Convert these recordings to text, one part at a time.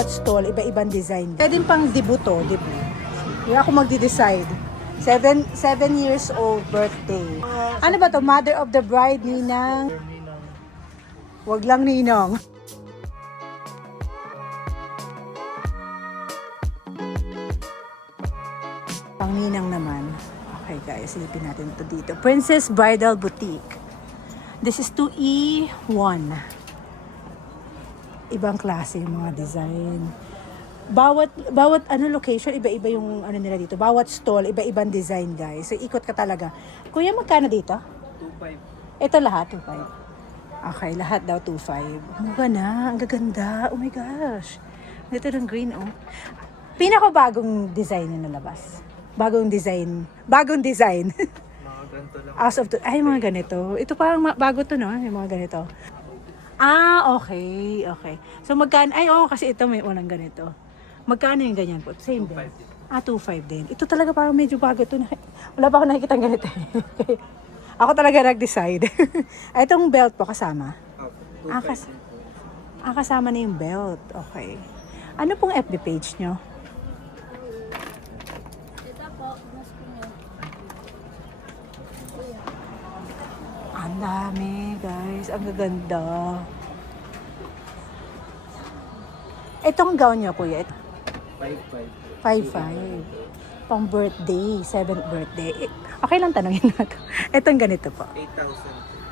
bawat stall, iba-ibang design. Pwede pang debuto, di ba? Hindi ako magde-decide. 7 years old birthday. Ano ba to? Mother of the bride, Ninang. Wag lang Ninong. Pang Ninang naman. Okay guys, silipin natin ito dito. Princess Bridal Boutique. This is 2E1. Ibang klase yung mga design. Bawat location, iba-iba yung ano nila dito. Bawat stall, iba-ibang design guys. So ikot ka talaga. Kuya, magkano dito? 2.5. Ito lahat, 2.5. Okay, lahat daw 2.5. Mura na, ang gaganda. Oh my gosh. Ito ng green, oh. Pinakabagong design na nalabas. Bagong design. Mga ganito lang. As of ay, mga ganito. Ito parang bago to, no? Yung mga ganito. Ah, okay. So, magkano? Ay, kasi ito may unang ganito. Magkano yung ganyan po? Same din. 2.5 din. Ito talaga parang medyo bago to. Wala pa ako nakikita ng ganito. Ako talaga nag-decide. Itong belt po kasama. Kasama na yung belt. Okay. Ano pong FB page nyo? Ang dami, guys. Ang gaganda. Itong gown nyo, kuya. 5.5. 5.5. Pang birthday. 7th birthday. Okay lang tanongin natin. Itong ganito po.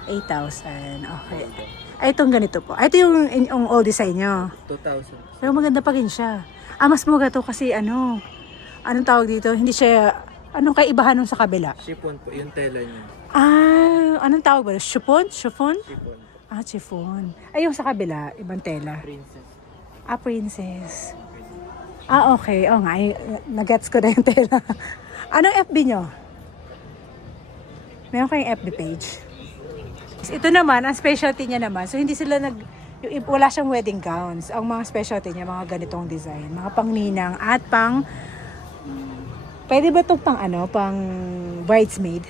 8,000. Okay. Ay, itong ganito po. Ito yung all design nyo. 2,000. Pero maganda pa rin siya. Mas mura to kasi anong tawag dito? Hindi siya, anong kaibahan nung sa kabila? Chiffon po, yung tela niya. Anong tawag ba? Chiffon? Chiffon. Chiffon. Ay, yung sa kabila, ibang tela. Princess. Princess. Okay. Nga. Nagets ko na yung tela. Anong FB nyo? Meron kayong FB page? Ito naman, ang specialty niya naman. So, hindi sila wala siyang wedding gowns. Ang mga specialty niya, mga ganitong design. Mga pangninang at pwede ba itong pang bridesmaid?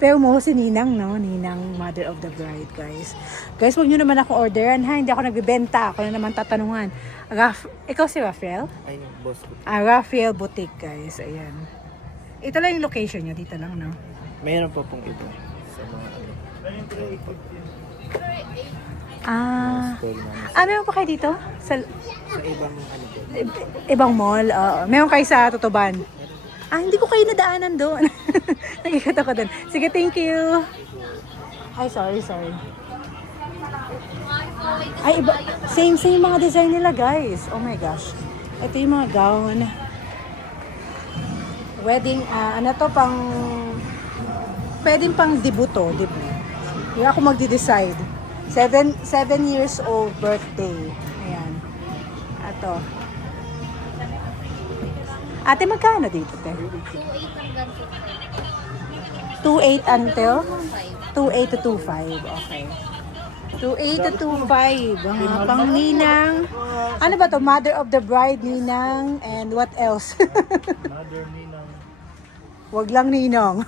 Pero mo si Ninang, no? Ninang, mother of the bride, guys. Guys, huwag nyo naman ako orderan, ha? Hindi ako nagbibenta. Ako na naman tatanungan. Ikaw si Rafael? Ay, yung boss ko. Rafael Boutique, guys. Ayan. Ito lang yung location nyo. Dito lang, no? Mayroon pa pong iba. Sa mga Meron pa kayo dito? Sa ibang ibang mall? Meron kayo sa Tutuban? Hindi ko kayo nadaanan doon. Nakikita ko doon. Sige, thank you. Ay, sorry. Ay, iba. Same mga design nila, guys. Oh my gosh. Ito yung mga gown. Wedding, pwedeng pang debuto, di ba? Hindi ako magde-decide. 7 years old birthday. Ayan. Ito. Ate, magkano dito, te? 2.8 until 2.8 to 2.5. Okay. 2.8 to 2.5. Pang Ninang. Ano ba to? Mother of the bride, Ninang. And what else? Mother Ninang. Wag lang Ninong.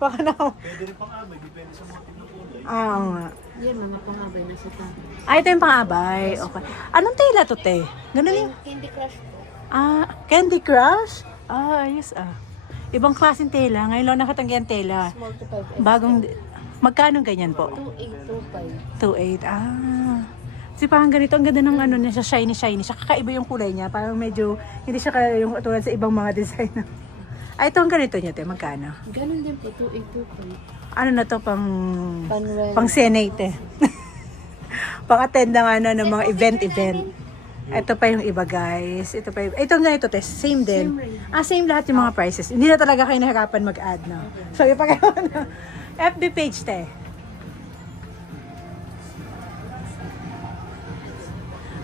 Baka na. Pwede rin pang abay. Depende sa motive na kulay. Oo nga. Yan, mga pangabay na sa tayo. Ito yung pang-abay. Okay. Anong tela to, te? Ganun yung... Candy Crush po. Candy Crush? Ayos Ibang klaseng tela. Ngayon lang nakatanggihan tela. Small to 5. Bagong... Magkano ganyan po? 2.8, 2.5. 2.8. Kasi parang ganito, ang ganda ng niya, siya shiny. Siya kakaiba yung kulay niya. Parang medyo, hindi siya yung tulad sa ibang mga design. Ito ang ganito niya, te. Magkano? Ganun din po, 2.8, 2.5. Ano na to, pang Panwell. senate pang-attend ng mga event. Ito pa yung iba, guys. Ito ang ganito, te. Same din. Same lahat yung mga prices. Hindi na talaga kayo nahirapan mag-add, no? So, ipagawa na. FB page, te.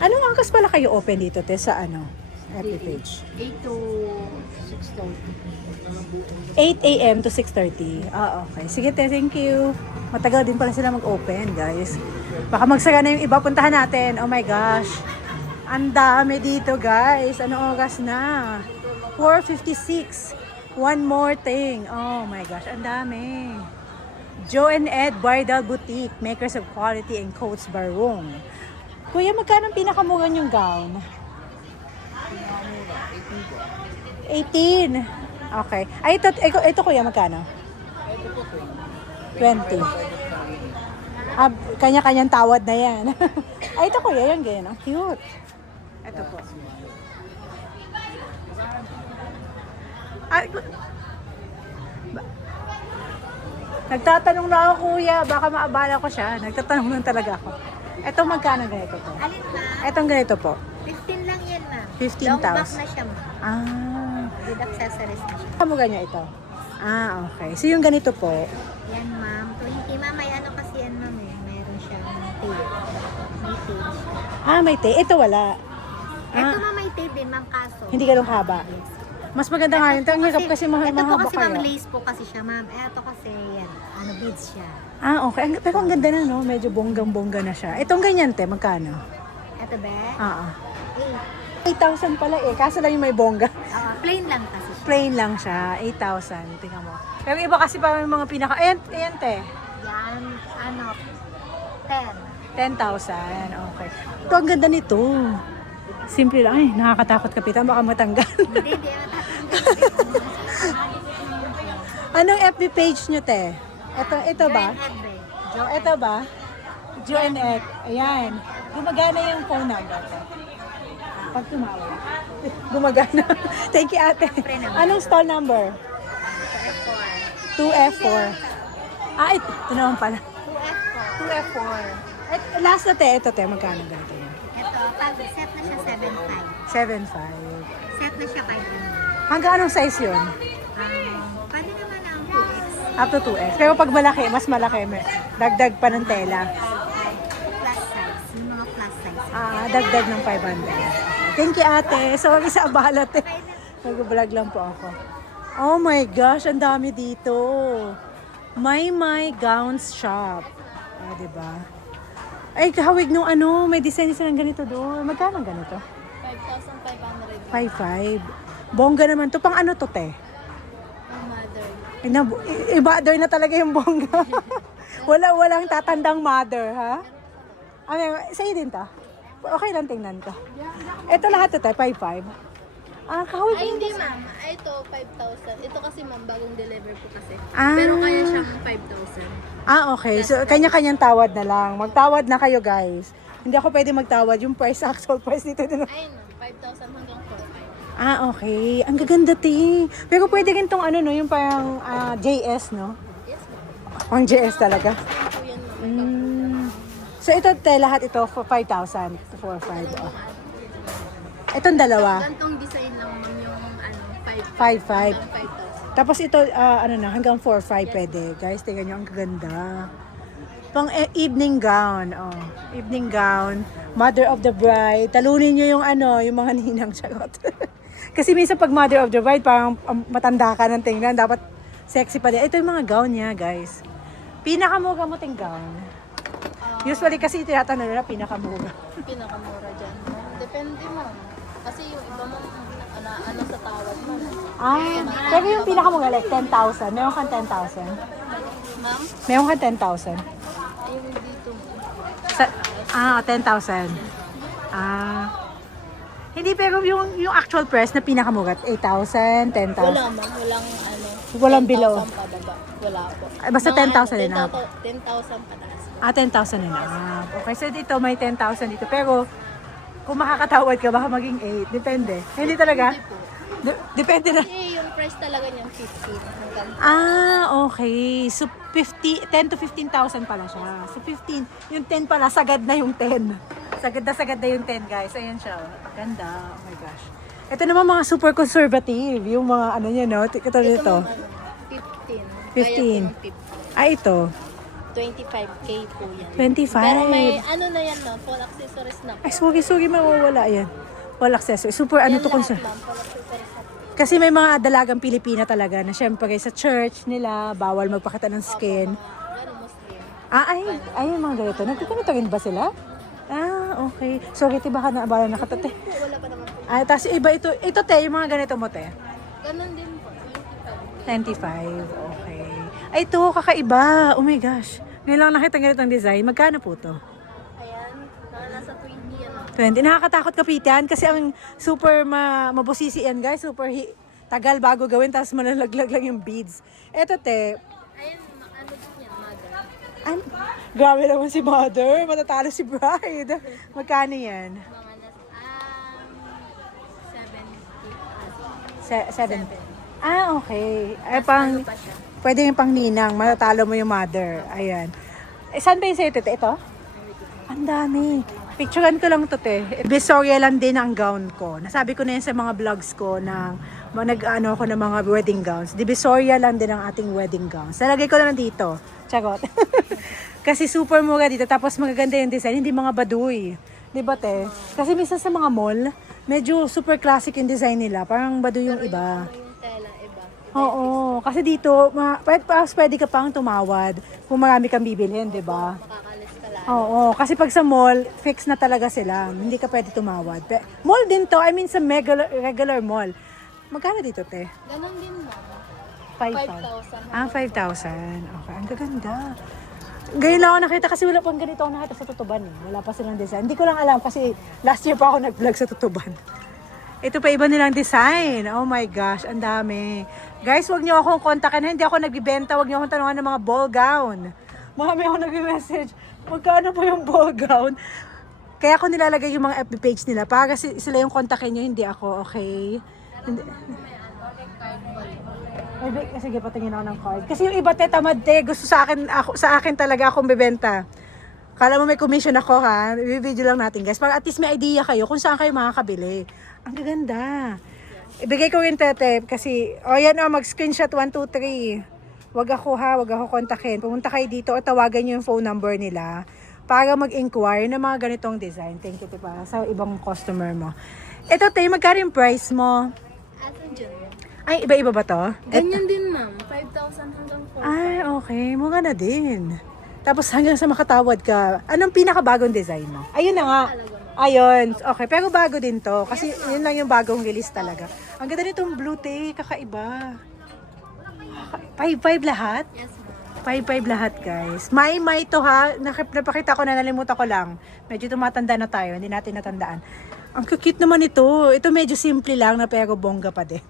Anong angkas pala kayo open dito, te, sa FB page? 8 to 6:30. 8 a.m. to 6:30. Okay. Sige, te, thank you. Matagal din pala sila mag-open, guys. Baka magsara na yung iba. Puntahan natin. Oh my gosh. Ang dami dito, guys. Anong oras na? 4:56. One more thing. Oh my gosh. Ang dami. Joe and Ed Bridal Boutique. Makers of quality and coats barong. Kuya, magkano ang pinakamura yung gown? 18. Okay. Ay, ito kuya, magkano? 20. Ah, kanya-kanyang tawad na yan. Ay, ito kuya, yan ganyan. Ang cute. Ito po. Ah, nagtatanong na ako kuya, baka maabala ko siya. Nagtatanong lang talaga ako. Ito magkano ganito po? Alin ma'am? Itong ganito po. 15 lang yan ma'am. 15,000. Long back na siya ma'am. Ah. With accessories na siya. Kamuga niya ito? Ah, okay. So yung ganito po. Yan ma'am. 20 ma'am. May ano kasi yan ma'am eh. Meron siyang tape. May tape siya. Ah, may tape. Ito wala. Ito Ah, ma'am may tape din ma'am kaso. hindi ganun haba. Yes. Mas maganda nga yun. Ang hirap kasi Ito po mahaba kasi ma'am kaya. lace po kasi siya ma'am. Ito kasi yan. Ano beads siya. Ah, okay. Pero ang ganda na, no? Medyo bonggang-bongga na siya. Itong ganyan, te, magkano? Ito ba? Ah, ah. 8. 8,000 pala eh. Kaso lang yung may bongga. Plain lang kasi siya. Plain lang siya. 8,000. Tingnan mo. Pero iba kasi pa yung mga pinaka... Ayan, ayan te. Yan. Ano? 10. 10,000. Okay. Ito, ang ganda nito. Simple lang. Ay, nakakatakot kapitan. Baka matanggal. Hindi. Matatanggal. Anong FB page nyo, te? Ito ba? Ito ba? Joanette. Ayan. Gumagana yung phone number. Pag tumawag. Gumagana. Thank you, ate. Anong stall number? 2F4. Ah, ito naman pala. 2F4. Last na, te. Ito, te. Magkano ganito yun? Ito, pag set na siya 7.5. 7.5. Set na siya 5. Hanggang anong size yun? Pwede naman ang 2X. Up to 2X. Pero pag malaki, mas malaki. May dagdag pa ng tela. Plus size. Yung mga plus size. Ah, dagdag ng 500. Thank you, ate. Sorry sa abala, te. Nag-vlog lang po ako. Oh my gosh, ang dami dito. My Gowns Shop. Ah, diba? Ay, kahawig nung ano, may design ng ganito doon. Magkano ganito? 5,500. 5,500. Bongga naman to. Pang ano to, te? Ang mother. Mother na talaga yung bongga. Walang tatandang mother, ha? Ano, sa'yo din to? Okay lang tingnan ko. Ito lahat ito, 5,500. Ah, kahawig Ay, yung hindi ma'am. Ay, ito, 5,000. Ito kasi ma'am, bagong deliver po kasi. Ah. Pero kaya siyang 5,000. Ah, okay. So, kanya-kanyang tawad na lang. Magtawad na kayo, guys. Hindi ako pwede magtawad. Yung price, actual price dito. Ayun ma'am, 5,000 hanggang 4,500. Ah, okay. Ang gaganda, te. Pero pwede rin tong ano, no? Yung parang JS, no? Yes ma'am. Ang JS talaga. Same po yan ma'am. So, ito, te, lahat ito for 5,000. 4,500. Oh. Itong dalawa, Gantong design lang ma'am yung ano, 5,500. hanggang 5,000. Tapos ito, ano na, hanggang 4,500 pwede. Guys, tingnan nyo, ang gaganda. Pang evening gown. Oh, evening gown. Mother of the bride. Talunin nyo yung ano, yung mga ninang charot. Kasi minsan pag mother of the bride, parang matanda ka ng tingnan. Dapat sexy pa din. Ito yung mga gown niya, guys. Pinakamura-muting gown. Usually kasi tinatanong nila pinakamura. Pinakamura dyan ma'am. Depende ma'am. Kasi yung iba ma'am, ano sa tawad ma'am. Ah, pero yung pinakamura like 10,000. Meron kang 10,000. Ma'am, Meron kang 10,000. ayun dito ma'am. 10,000. Ah. Hindi, pero yung actual price na pinakamura, 8,000, 10,000. Wala ma'am, walang ano. Walang 10,000 below. pababa. Wala po. Ay, basta Mga 10,000 din 10,000 pataas. Ah, 10,000 na lang. Ah, okay, so dito may 10,000 dito. Pero kung makakatawad ka, baka maging 8. Depende. Hindi talaga? Depende na. Kasi yung price talaga niyang 15 hanggang Ah, okay. So 10 to 15,000 pala siya. So 15. Yung 10 pala, sagad na yung 10. Sagad na yung 10, guys. Ayan siya. Ganda. Oh my gosh. Ito naman mga super conservative. Yung mga ano niya, no? Ito dito. ma'am, ano, 15. 15. Kaya po ng 50. Ah, ito. 25K po yan. 25. Pero may ano na yan no, full accessories na po. Ay, sugi, mawawala yan. Wala accessory. Super ano Yan to lahat, kung ma'am, full accessories na po. kasi may mga dalagang Pilipina talaga na syempre sa church nila, bawal magpakita ng skin. Ano, Muslim. Ay, yung mga ganito. Nagkakanito rin ba sila? Ah, okay. Sorry, te, baka naabala na katate. Po, wala pa naman po. Ah, tapos iba ito, te, yung mga ganito mo, te. Ganun din po, 25K. 25, okay. Ay, ito, kakaiba. Oh my gosh. Ngayon lang nakita ganitong design. Magkano po to? Ayan, nasa 20 20. Nakakatakot kapitan kasi ang super mabusisi yan guys. Super tagal bago gawin tapos malalaglag lang yung beads. Eto te, Ayun, ano din yan, mother. grabe naman si mother. Matatalo si bride. Magkano yan? Mga nas, 70. 7. Okay. Ay, pang, Pa siya. pwede yung pang ninang. Matatalo mo yung mother. Ayan. Saan ba yung sa'yo, te? Ito? Ang dami. Picturean ko lang to, te. Visoria lang din ang gown ko. Nasabi ko na yan sa mga vlogs ko ng nag-ano ako ng mga wedding gowns. Divisoria lang din ang ating wedding gowns. Nalagay ko na dito. Chagot. Kasi super mura dito. Tapos magaganda yung design. Hindi mga baduy. Di ba, te? Kasi minsan sa mga mall, medyo super classic yung design nila. Parang baduy yung iba. Yung tela, iba. Oo. Kasi dito, pwede ka pang tumawad kung marami kang bibilhin, di ba? Makakalis ka lang. Oo, kasi pag sa mall, fix na talaga sila. Hindi ka pwede tumawad. Mall din to, I mean sa regular mall. Magkano dito, te? Ganon din mo. 5,000. 5,000. 5,000. Okay, ang gaganda. Ngayon lang ako nakita kasi wala pang ganito ako nakita sa Tutuban. Eh. Wala pa silang design. Hindi ko lang alam kasi last year pa ako nag-vlog sa Tutuban. Ito pa iba nilang design. Oh my gosh, ang dami. Guys, wag niyo akong kontakin. Hindi ako nagbibenta. Wag niyo akong tanungan ng mga ball gown. Marami ako nag-message. Magkano po yung ball gown? Kaya ako nilalagay yung mga FB page nila para sila yung kontakin niyo, hindi ako, okay? Hindi. Ay, sige, patingin ako ng card. Kasi yung iba, te, tamad, te. Gusto sa akin talaga akong bebenta. Kala mo may commission ako, ha? I-video lang natin, guys. Para at least may idea kayo kung saan kayo makakabili. Ang gaganda. Ibigay ko rin, tete, kasi, yan, mag-screenshot 1, 2, 3. Wag ako, ha? Wag ako kontakin. Pumunta kayo dito o tawagan nyo yung phone number nila para mag-inquire ng mga ganitong design. Thank you, te, para sa ibang customer mo. Ito, te, magkano yung price mo? Asan dyan? Ay, iba-iba ba to? Ganyan din, ma'am. 5,000 hanggang 4,000. Ay, okay. Mura na din. Tapos hanggang sa makatawad ka, anong pinakabagong design mo? Ayun na nga. Ayun. Okay. Pero bago din to. Kasi yun lang yung bagong release talaga. Ang ganda nitong blue tay. Kakaiba. 5-5 lahat? Yes, ma'am. 5-5 lahat, guys. May to ha. Napakita ko na, nalimutan ko lang. Medyo tumatanda na tayo. Hindi natin natandaan. Ang cute naman ito. Ito medyo simple lang na pero bongga pa din.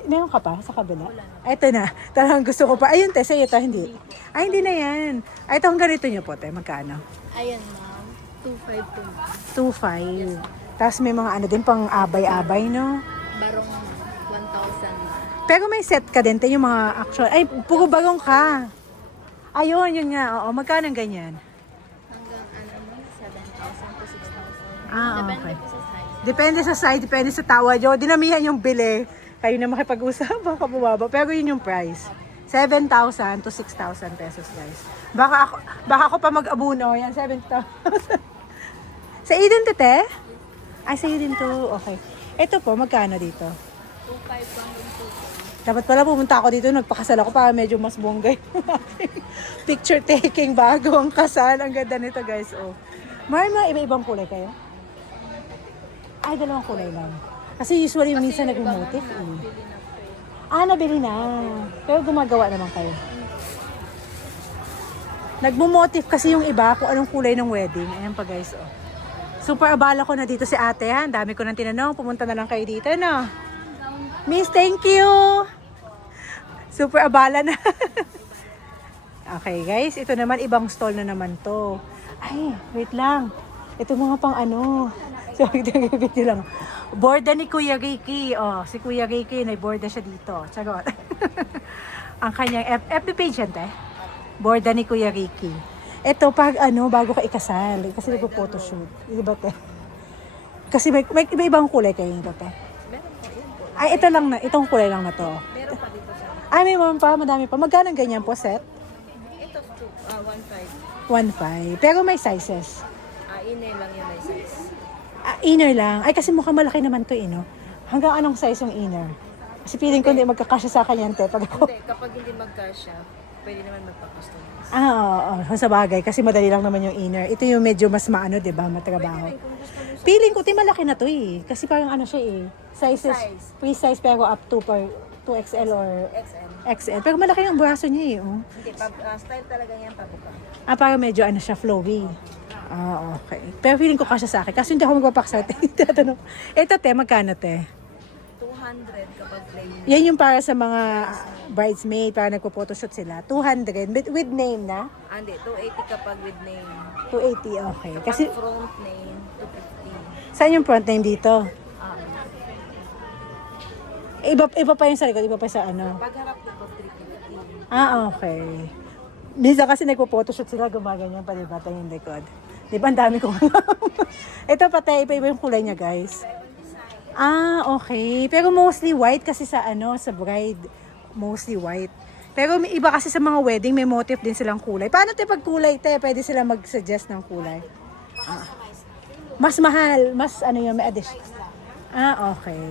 Meron ka pa sa kabila? Ito na. Talagang gusto ko pa. Ayun, te. Sa'yo ito, hindi. Ay, hindi na yan. Ay, itong ganito nyo po, te. Magkano? Ayan, ma'am. 2,500 po, ma'am. 2,500. Tapos may mga ano din, pang abay-abay, no? Barong 1,000, ma'am. Pero may set ka din, te, yung mga actual. Ay, puro bagong ka. Ayun, yun nga. Oo, magkano ang ganyan? Hanggang, 7,000 to 6,000. Ah, Depende okay. po sa size. Depende sa size, depende sa tawad. Yo, dinamihan yung bili. Kayo na makipag-usap, baka bumaba. Pero yun yung price. 7,000 to 6,000 pesos, guys. Baka ako pa mag-abuno. Yan, 7,000. Sa iyo din to, te? Ay, sa iyo din to. Okay. Ito po, magkano dito? 2,500 hanggang 2,000. Dapat pala pumunta ako dito, nagpakasal ako para medyo mas bongga yung picture taking bago ang kasal. Ang ganda nito, guys. Oh. May mga iba-ibang kulay kayo? Ay, dalawang kulay lang. Kasi usually minsan nag-motif eh. Ah, nabili na. Pero gumagawa naman kayo. Nagmo-motif kasi yung iba kung anong kulay ng wedding. Ayan pa, guys. Oh. Super abala ko na dito si ate, ha? Ang dami ko nang tinanong. Pumunta na lang kayo dito, no? Miss, thank you! Super abala na. Okay, guys. Ito naman, ibang stall na naman to. Ay, wait lang. Ito mga pang ano. Sorry, video lang. Borda ni Kuya Ricky. Oh, si Kuya Ricky, nai-borda siya dito. Chagot. Ang kanyang FB page yan, te. Borda ni Kuya Ricky. Ito, pag ano, bago ka ikasal. Kasi nagpo-photoshoot. Diba, te? Kasi may ibang kulay kayo nito, te. Ay, ito lang na. Itong kulay lang na to. Meron pa dito sa Ay, may mga pa. Madami pa. Magkano ganyan po, set? ito, 1,500. 1.5. Pero may sizes. Inay lang yung may size. Inner lang. Ay, kasi mukhang malaki naman to, no? Hanggang anong size yung inner? Kasi feeling ko hindi magkakasya sa kanya, te. Pag ako... Hindi, kapag hindi magkasya, pwede naman magpa-customize. Oo, sa bagay. Kasi madali lang naman yung inner. Ito yung medyo mas maano, di ba? Matrabaho. Kung gusto mo Feeling ko, malaki na to eh. Kasi parang ano siya eh. Sizes, Size. free size pero up to 2XL or... XM. XL. Pero malaki yung braso niya eh. Oh. Hindi, style talaga yan pabuka. Ah, parang medyo ano siya, flowy. Ah, okay. Pero feeling ko kasya sa akin. Kasi hindi ako magpapaksa. Tatanong. Ito te, magkano te? 200 kapag plain. Yan yung para sa mga bridesmaid, para nagpo-photoshoot sila. 200 with name na? Hindi, 280 kapag with name. 280, okay. Kasi Kapag front name, 250. saan yung front name dito? Ah, Iba pa yung sa likod, iba pa sa ano. pag harap dito, 350. Ah, okay. Minsan kasi nagpo-photoshoot sila, gumaganyan pa, diba? Tayo yung likod. Di ba, ang dami kong alam. Ito pati, iba-iba yung kulay niya, guys. Ah, okay. Pero mostly white kasi sa ano, sa bride. Mostly white. Pero may iba kasi sa mga wedding, may motif din silang kulay. Paano te pag kulay, te? Pwede sila mag-suggest ng kulay. Ah. Mas mahal. Mas ano yun, may addition. Ah, okay.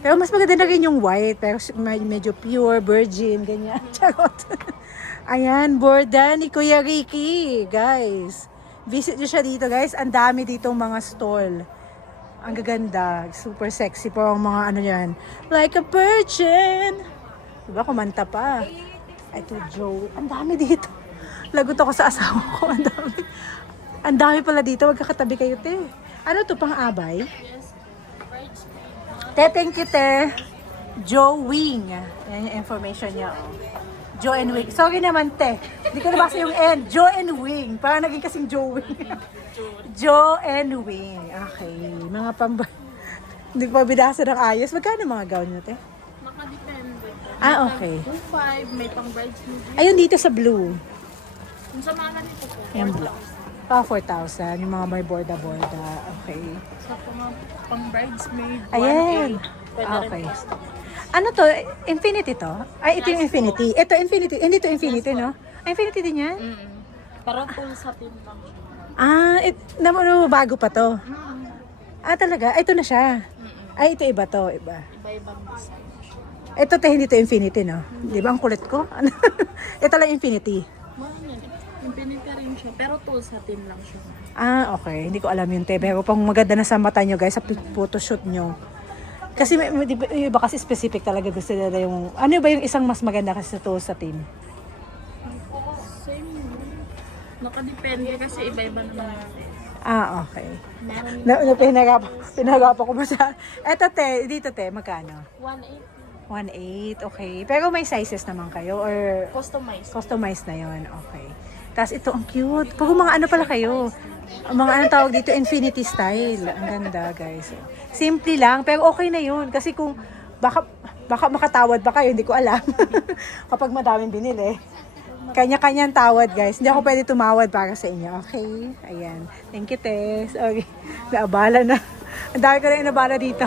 Pero mas maganda na rin yung white. Pero medyo pure, virgin, ganyan. Charot. Ayan, borda ni Kuya Ricky, guys. Visit nyo siya dito, guys. Ang dami ditong mga stall. Ang gaganda. Super sexy po ang mga ano yan. Like a virgin. Diba, kumanta pa. Ito, Joe. Ang dami dito. Lagot ako sa asawa ko. Ang dami. Ang dami pala dito. Huwag kakatabi kayo, te. Ano to, pang-abay? Te, thank you, te. Joe Wing. Yan yung information niya, oh. Joe and Wing. Sorry naman, te. Hindi ko nabasa yung N. Joe and Wing. Parang naging kasing Joe Wing. Joe and Wing. Okay. Mga pamba... Hindi ko pa binasa ng ayos. Magkano mga gown nyo, te? Makadepende. Ah, okay. 2.5, may pang bridesmaid. Ayun dito sa blue. Kung sa mga ganito po, Ayan, blue. Ah, 4,000. Yung mga may borda-borda. Okay. sa pang bridesmaid, 1.8. Ayan. Pwede Okay. rin custom. Ano to? Infinity to? Ay, ito yung Infinity. Ito, Infinity. Hindi to Infinity, no? Ah, Infinity din yan? Parang full satin lang siya. Ah, bago pa to. Ah, talaga? Ito na siya. Ay, ito iba to. Iba. Iba-ibang design. Ito te, hindi to Infinity, no? Di ba ang kulit ko? Ito lang Infinity. Mahal yan. Infinity rin siya. Pero full satin lang siya. Ah, okay. Hindi ko alam yun, te. Pero pang maganda na sa mata nyo, guys, sa photoshoot nyo. Kasi di ba, yung iba kasi specific talaga gusto nila yung... Ano ba yung isang mas maganda kasi sa to sa team? Same. Nakadepende kasi iba-iba naman natin. Ah, okay. Meron Pinahirapan ko ba sa... Eto, te. Dito, te. Magkano? 1.8. 1.8. Okay. Pero may sizes naman kayo? Or Customized. customized na yon. Okay. Tapos ito, ang cute. Puro mga ano pala kayo. Ang mga anong tawag dito, infinity style. Ang ganda, guys. Simple lang, pero okay na yun. Kasi kung baka makatawad ba kayo, hindi ko alam. Kapag madaming binili. Kanya-kanyang tawad, guys. Hindi ako pwede tumawad para sa inyo. Okay? Ayan. Thank you, Tess. Okay. Naabala na. Ang dami ko na inabala dito.